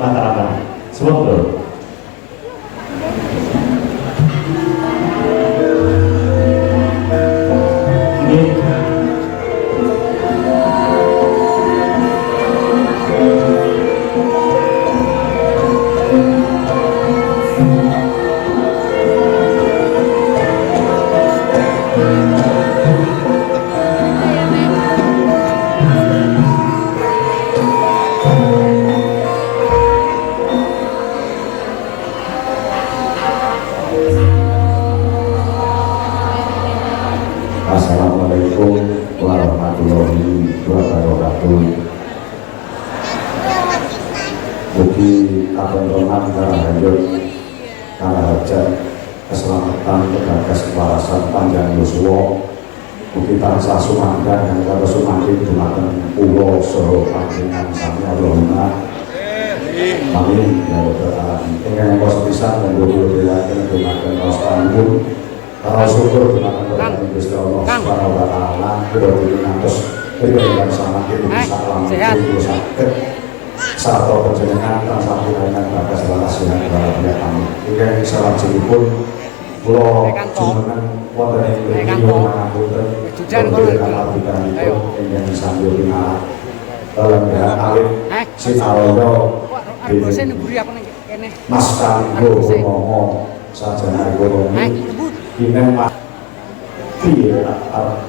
Mataram. Semoga. Assalamualaikum warahmatullahi wabarakatuh. Mugi kabentronan karahayut karahajat keselamatan kebagas kewarasan panjang yuswa mugi tansah sumangga dan karo sumangga dumateng kula saha panjenengan sami Allahumma amin ya rabbal alamin. Ingkang kula sepisan dan kula dherekaken dumateng rasulipun para syukur dumateng Gusti Allah Subhanahu wa taala kula ngantos ingkang samaken salam kula saged sarta panjenengan tansah pinaringan bagas walasan walafiat amin. Ingkang salajengipun kula jumeneng wonten ing mriki ngapunten kangge ingkang sambil pinarah lenggahan alit sinaraya Mas Kanggo ngomong sajana ekonomi ini mas piye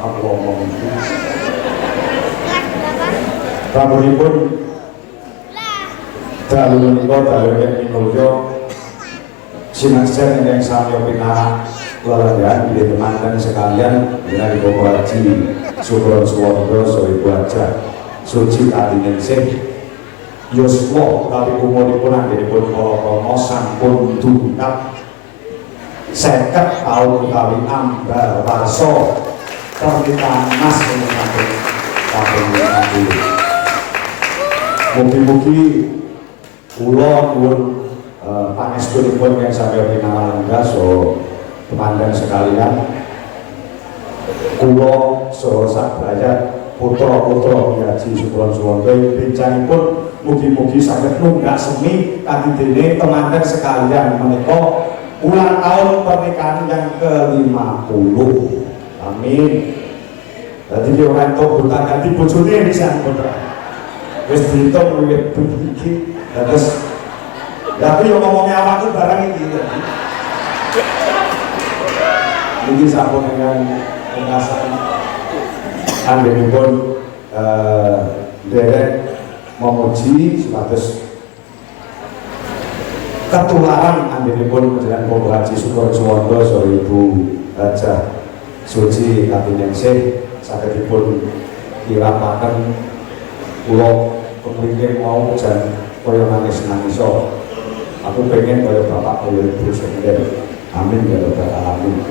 aku ngomong bangunipun dalu menika dalu yang minulya sinangsen yang sami pinarah lelenggahan bilih teman-teman sekalian dengan Ibu Haji Sugron Suwondo Ibu Haja Suci Katiningsih Yuswa kali umuripun anggenipun para rama sampun dungkap 50 tahun kali ambar warsa pernikahan mas sampun kabeh. Mugi-mugi kula nuwun pangestunipun yang sampeyan pinarengga so teman-teman sekalian kula saha sadaya putra-putra Haji Sugron Suwondo bincangipun mugi-mugi saged nunggak semi kadidene teman-teman sekalian menika ulang tahun pernikahan yang ke-50. Amin. Dadi ki ora entuk buta ganti bojone pisan putra. Wis diitung wiwit iki. Terus tapi yo ngomongnya awakku barang iki. Iki sampun dengan pengasan anggenipun derek memuji supados ketularan anggenipun panjenengan Bapak Haji Sugron Suwondo saha Ibu Hajah Suci Katiningsih sagedipun kirapaken kula kepengin mau jan kaya nangis-nangis. Aku pengen kaya bapak kaya ibu sekalian. Amin ya rabbal alamin.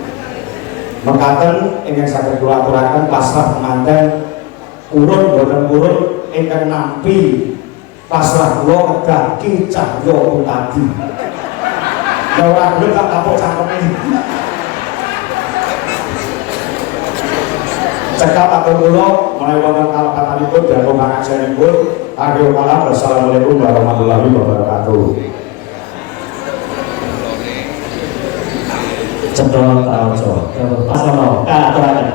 Mekaten ingkang saged kula aturaken pasrah penganten urun boten urun ingkang nampi pasrah kula kedaki cahya tadi. Ya ora gelem tak kapok cangkeme. Cekap atur kula menawi wonten kalepatanipun dhateng panganggenipun akhir kalam. Wassalamualaikum warahmatullahi wabarakatuh. Cendol taoco pasono katuraken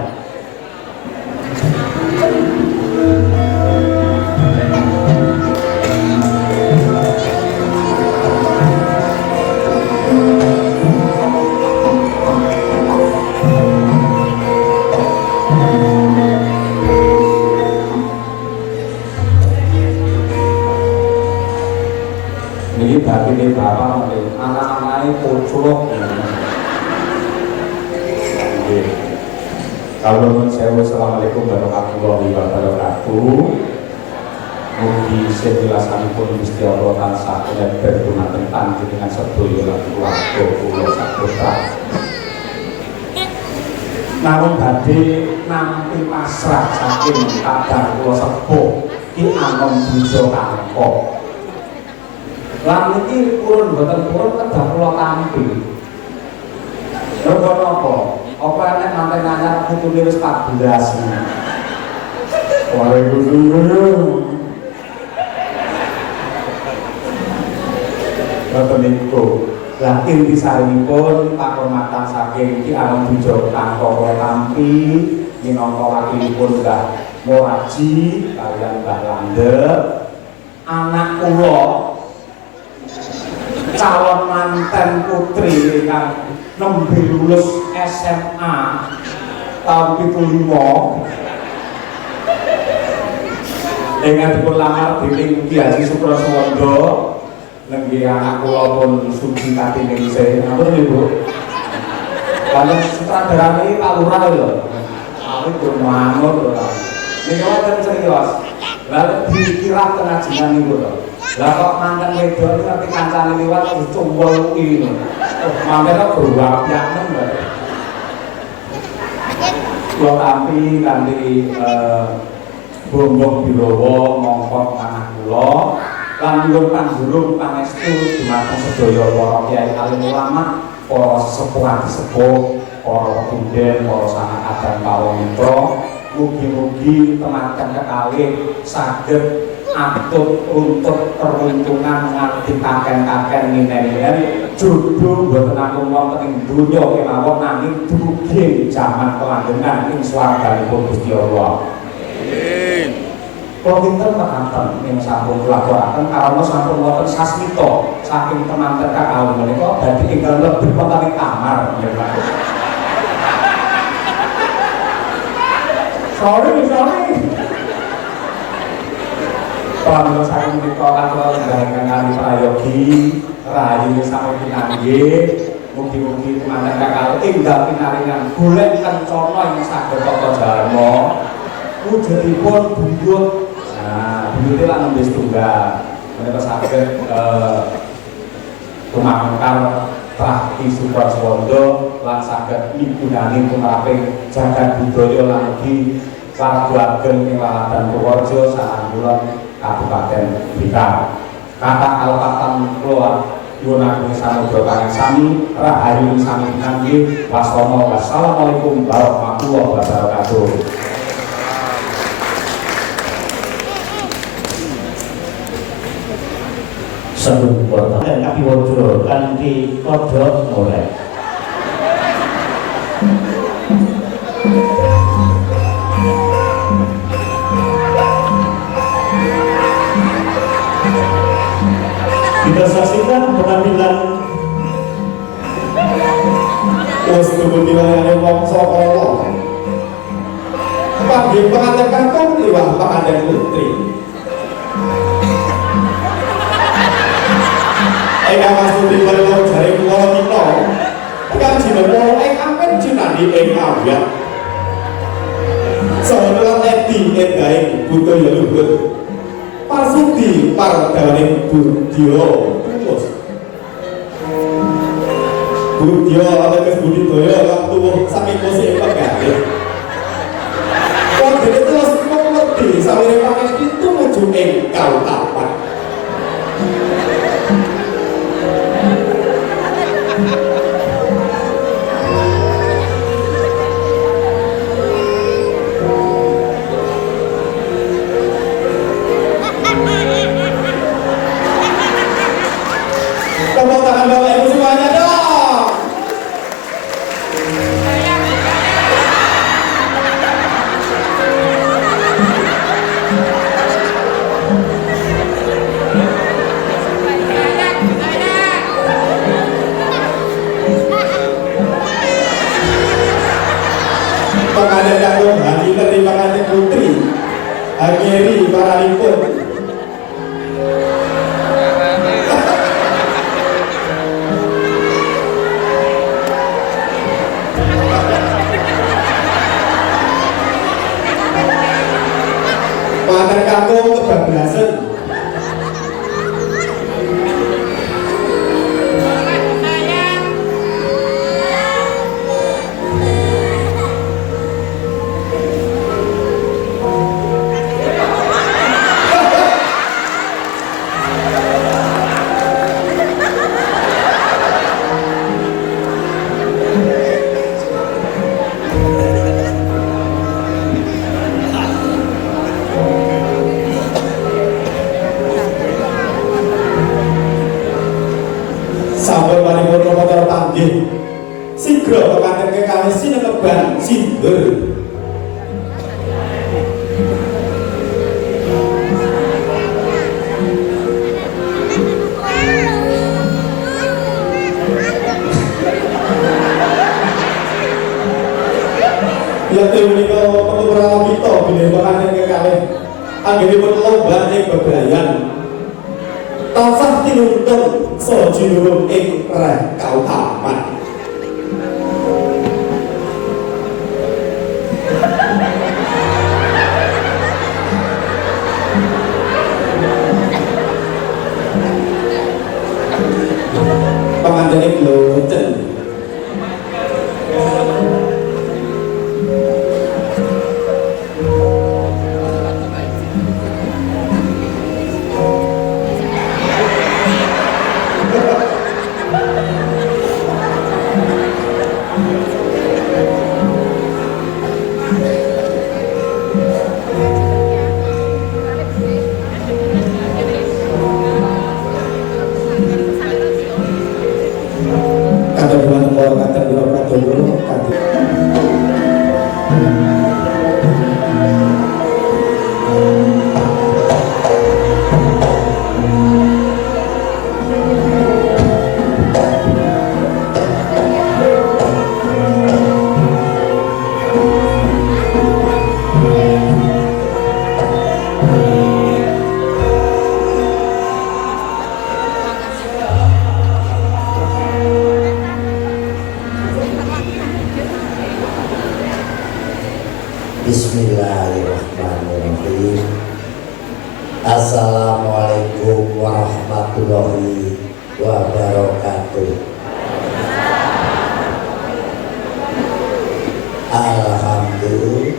niki batine bapak anak-anake pucuk. Kalau sewu assalamualaikum warahmatullahi wabarakatuh. Mugi sedilasanipun Gusti Allah tansah keneber dumateng panjenengan sedaya lan keluarga kula saputra. Namun badhe nampi pasrah saking kadang kula sepuh Ki Anom Bujo Kangkok. Lan niki purun boten purun kedah kula tampi. Lha kok napa? Apa enek manten anyar putune wis 14. Waalaikumsalam. Ngoten niku. Lah intisaipun pakurmatan saking Ki Anom Bujo Kangkara Tampi minangka wakilipun Mbah Moraji kaliyan Mbah Landep, anak kula calon manten putri ingkang nembe lulus SMA tahun 75 ingkang dipun lamar dening Ki Haji Sukraswanda. Lenggi anak kula pun suci kati ningsih. Ampun Ibu. Kalau sutradarane Pak Lurah lho. Aku pun manut lho. Niki wonten serius. Lah dikira tenajinan niku lho. Lah kok manten wedok iki ngerti kancane liwat dicumpul iki lho. Manten kok beruap-uap lho. Kula tampi kanthi bombong birowo mongkon anak kula. Lan nyuwun panjurung pangestu dumateng sedaya para kyai alim ulama, para sesepuh sesepuh, para pemuda, para sanak adat pawamitra, mugi-mugi temanten kekalih saged atut untuk peruntungan nganti kaken-kaken nginen-nginen jodoh boten namung wonten ing donya kemawon nanging dumugi jaman kelanggengan ing swarganipun Gusti Allah. Kalau pinter mekaten yang sampun kulaboraken karena sampun wonten sasmita saking temanten kakawin menika dadi ingkang lebih wonten ing kamar nggih Pak. Sorry. Pramila saking menika kula ingkang kali prayogi rahayu sampe pinanggih mugi-mugi temanten kakawin enggal pinaringan golek kencana ing saged tata jalma wujudipun buyut. Nah, buyutnya lah nembe setunggal. Mereka saged tumangkar Trahki Sukraswanda lan saged migunani tumraping jagat budaya lan ugi kalabu ageng ing Laladan Purworejo Sanangkulon Kabupaten Blitar. Kata alpatan kula nyuwun agung samudra kangge sami rahayu sami pinanggih wasana. Wassalamualaikum warahmatullahi wabarakatuh. Sebelum bertanya kami wajur kanthi kodok ngorek. Kita saksikan penampilan wis tunggu dilayani wong saka Allah. Panggih pengantin kakung liwat pengantin putri. Eka maksudi berlaku jari kuala kita Ikan jinepol amin jinani awiyat Sebelah edi edain budaya luhur Parsudi pardaning budya tulus budya ateges budidaya lan tuwuh saking kose pegalih Wadene terus mengerti sawire pangestu menuju ing kautapan Tepuk tangan Bapak Ibu semuanya dong. Pengantin kakung Hani dari pengantin putri Hangeri Paralipun nggih. Sigra kekanten kekalih sinekeban sindur. Ya menika peturan kita bilih kekanten kekalih anggenipun lomba ing bebrayan. Tansah tinuntun saha jinurung ing reh kautaman. Pangandane bloten. Bismillahirrahmanirrahim. Assalamualaikum warahmatullahi wabarakatuh. Alhamdulillah,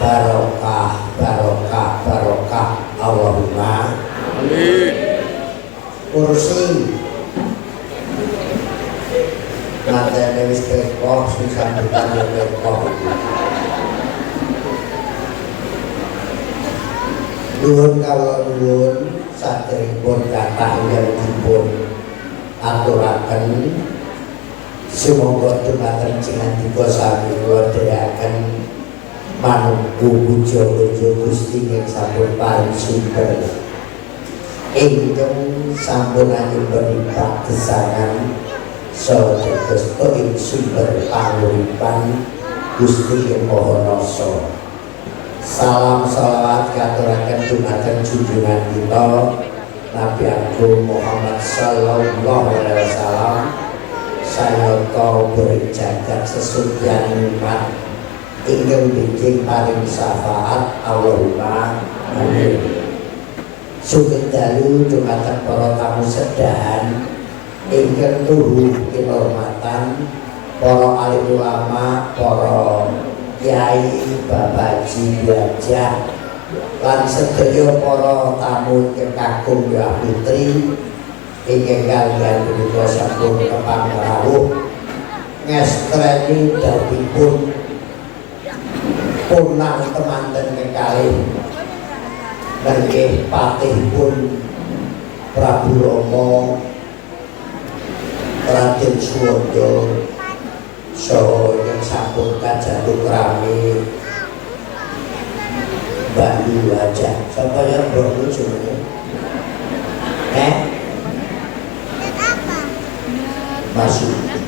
barokah, barokah, barokah. Allahumma amin. Kursi materi wis tekok susah ditanya tekok. Nuwun kawula nuwun saderengipun kathah ingkang dipun aturaken sumangga dumateng cinandika sami kula dherekaken manunggu puja-puja Gusti ing sampun paring sumber ingkang sampun nyumbang gesangan sadeges ing sumber panguripan Gusti Yang Maha Nasa. Salam salawat katuraken dumateng junjungan kita Nabi Agung Muhammad sallallahu alaihi wasallam sayata beri jagat sesudyan umat ingkang bijing paring syafaat. Allahumma amin. Sugeng dalu dumateng para tamu sedahan ingkang tuhu kinurmatan, para alim ulama, para kiai, babaji, biajah, lan sedaya para tamu ingkang kakung Mbah Putri ingkang kaliyan punika sampun kepangrawuh ngestreni dhatipun punang temanten kekalih nggih patihipun Prabu Rama Raden Suwanda saha yang sampun kajantuk rame Mbak Yu aja. Sapa yang mbok jenenge?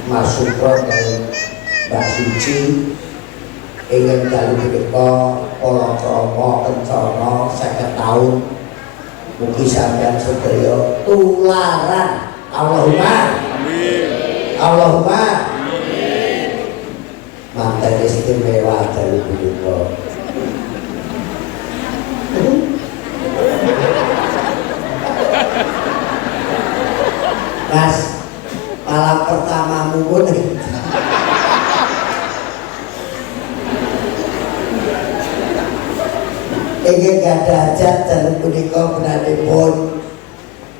Masuk dan Mbak Suci ingin dalu punika palakrama kencana 50 tahun. Mugi sampeyan sedaya tularan. Allahumma amin. Allahumma amin. Manten istimewa dalu punika. Mas, malam pertamamu pun ingin gada hajat dalam punika benanipun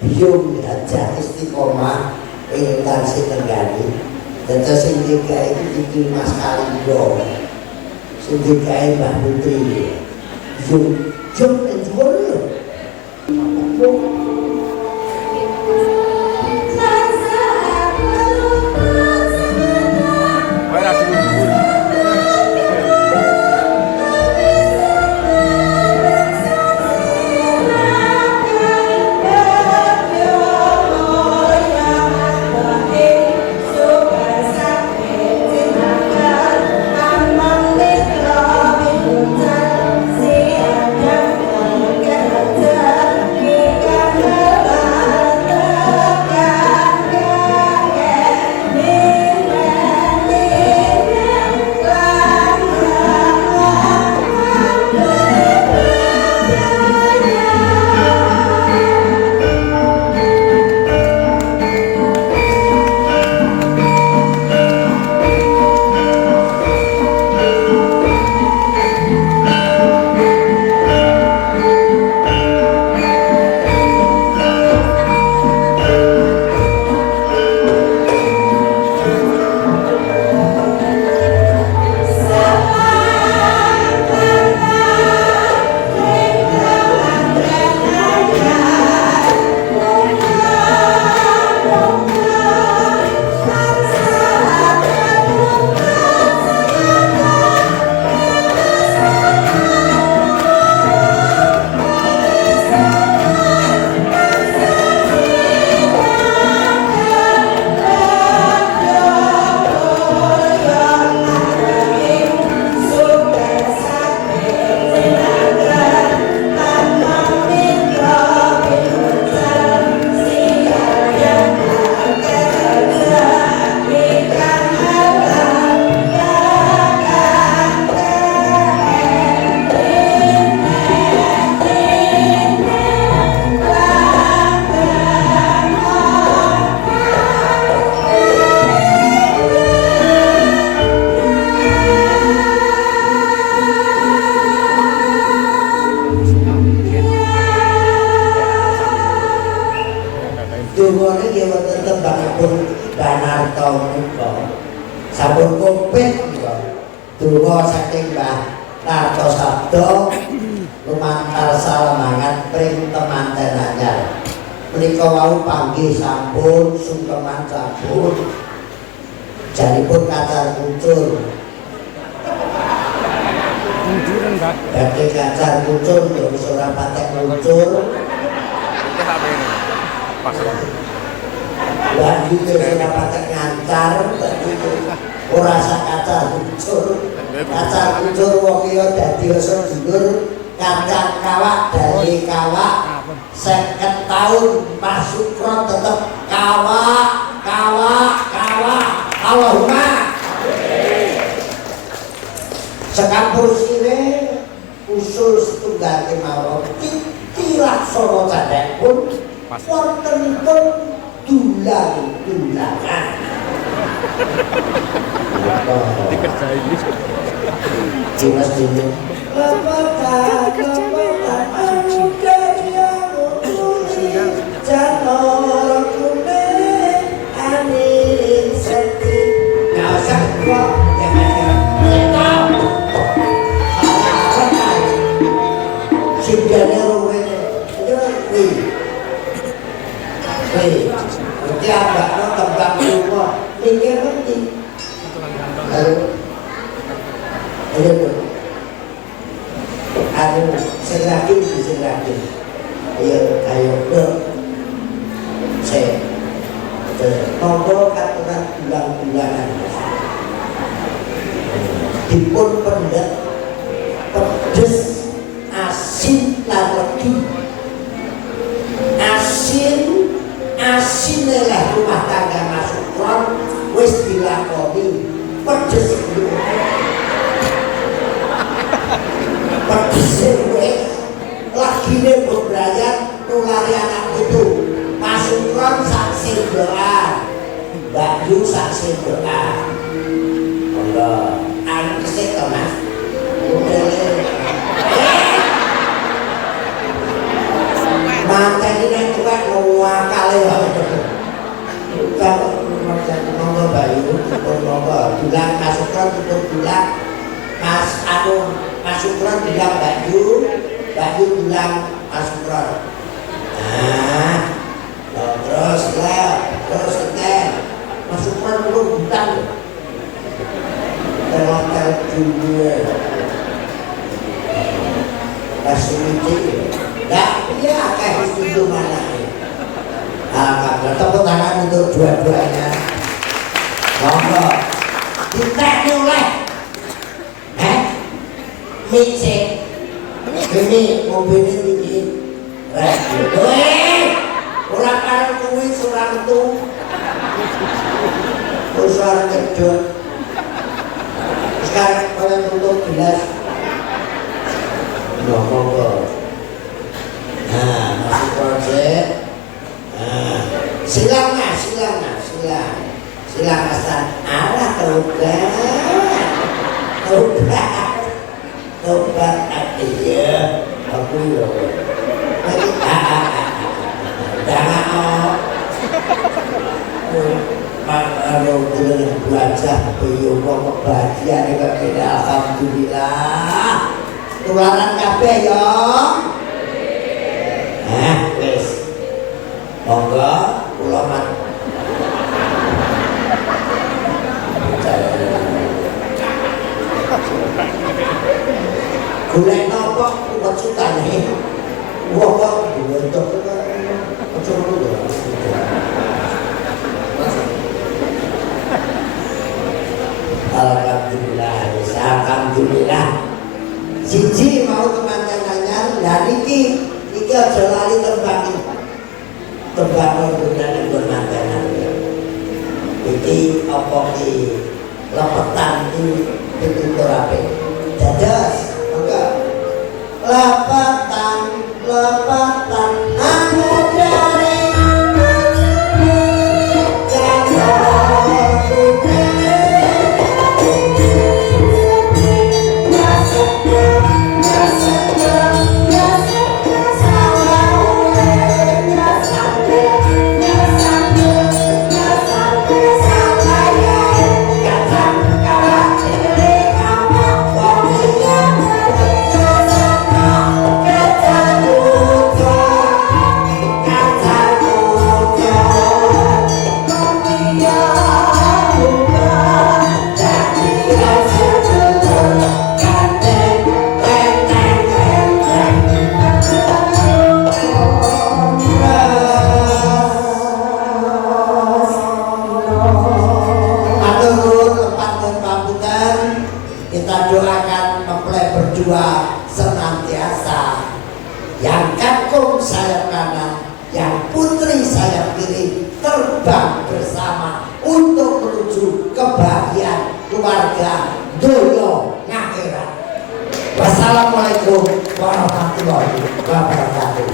biung hajat istiqomah ingin tansih nenggani dan sing digawe iki Mas Kalindo sing digawe Mbah Putri biung jum enjur saking Mbah Narto Sabdo lumantar salamangan pring temanten anyar. Menika wau panggih sampun sungkeman sampun. Janipun kacar kucur. Badhe kacar kucur ya wis ora patek kucur. Lan iki ora patek ngancar, dadi ora sak kacar kucur. Kacar kucur wong ya dadi sedulur kacang kawak dari kawak 50 tahun Mas Sukron tetep kawak Allahumma sekampur sire usul setunggal kemawon dilaksana candhakipun wontenipun dulang-dulangan dikerjain Jiwas dulu monggo katuran bulan-bulanan dipun pendet pedes asin lan legi asin lah rumah tangga Mas Sukron wis dilakoni pedes wis lagine bebrayat nulari anak itu Mas Sukron saksi doa Mbak Yu saksi doa Allah anak kesek to Mas manten ini tuwek nuwakale monggo Mbak Yu monggo bilang Mas Sukron bilang Mas Sukron bilang Mbak Yu bilang Mas Sukron terus kita Mas Sukron perlu bintang hotel dunia Rasulullah enggak iya kayak itu mana alhamdulillah tepuk tangan untuk dua-duanya monggo kita mulai mixing ini mobilnya tinggi radio ulang kali kuwi surang itu suara kedot sekarang kalian tutup gelas monggo masuk project silang Mas arah tobat iya aku ya lagi jangan belajar beliau kebahagiaan juga tidak alhamdulillah tularan kabeh ya wis monggo kula mat golek napa kok cutane wong kok untuk ojo ngono alhamdulillah siji mau kemanten anyar dan iki aja lali tembang bulan kemantenan iki apa ki lepetan iki ditutur ape dados monggo lepatan aku dari senantiasa yang kakung sayap kanan, yang putri sayap kiri terbang bersama untuk menuju kebahagiaan keluarga dunia akhirat. Wassalamualaikum warahmatullahi wabarakatuh.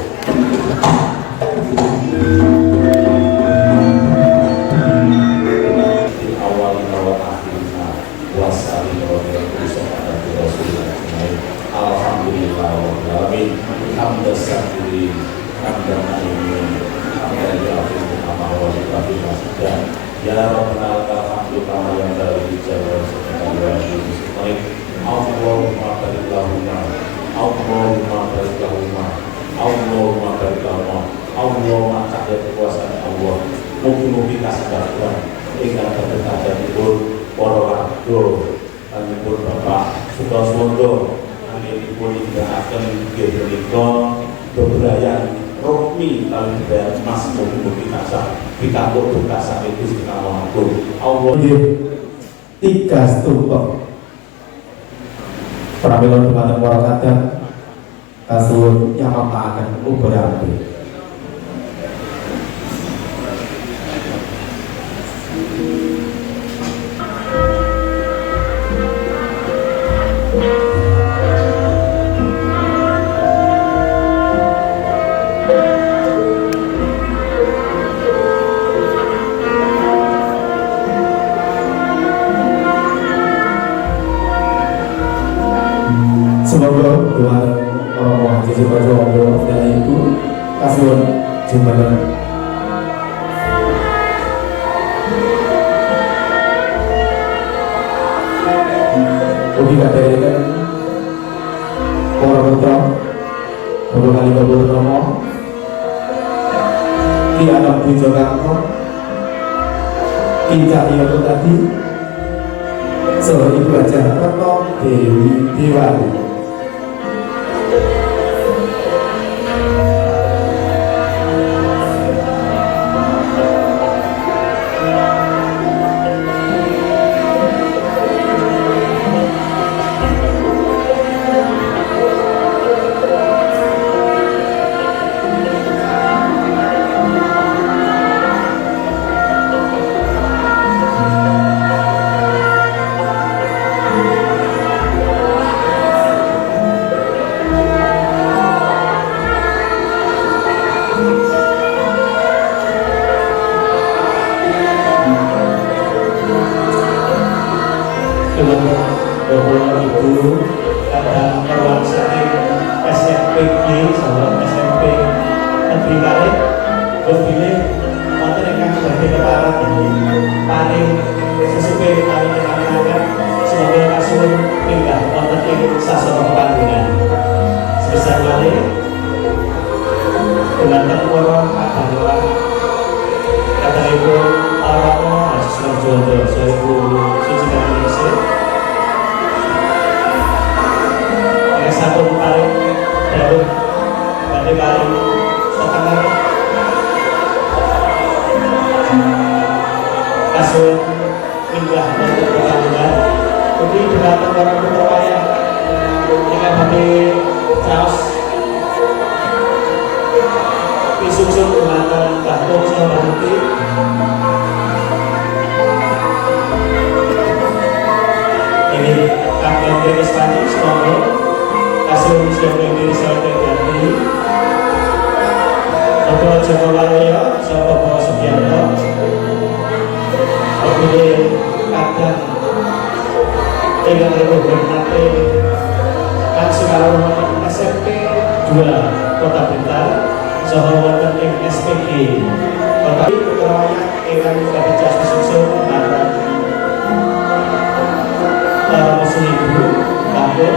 Ya Rabbana lakal hamdu kama yanbaghi li jalali wajhika. Allahumma barik lahumma, Allahumma barik lahumma, Allahumma barik lahumma, Allahumma cahaya kekuasaan Allah. Mugi-mugi kasedaran ingkang berkah dhatipun para warga kanipun Bapak Sukosondo anggenipun indikaken inggih punika bebrayan rukmi kalian Mas mugi-mugi tansah pikantuk berkah saking Gusti Allah. Allah tiga stupa pramila dumateng para kadang kasuwun nyamapaaken ubarane. Semoga Tuhan Allah Haji Sukosondo dan Ibu kasuwun jumeneng ugi kadherekaken para putra Bapak Kalika Purnomo Ki Anom Wijokanto Ki Cahyono tadi saha Ibu Hajah Retno Dewi Dewari. Bapak Ibu kadang perwakilan SMPG sahabat SMP Negeri Karet berpilih wonten ingkang badhe keparang paring sesuke paring kenakan semoga kasuwun minggah wonten ing sasana panggonan sebesar malih dumateng para kadang kadangipun Romo Haji Sukosondo Ibu Suci Indonesia sampun paring dawuh badhe paring setengah kasuwun minggah wonten panggonan ugi dhumateng para putra wayang ingkang badhe caos pisusun dhumateng Bapak saha Putri ini kakek Denis Panji semoga kasuwun siapa diri saya terganti Bapak Joko Waluyo Bapak Sugiarto Bapak kadang ingkang hormati langsung karo SMP 2 Kota Blitar saha wonten ing SPG Kota Putra Wayang ingkang badhe jas susun marang musuh ibu kampung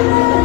Amin.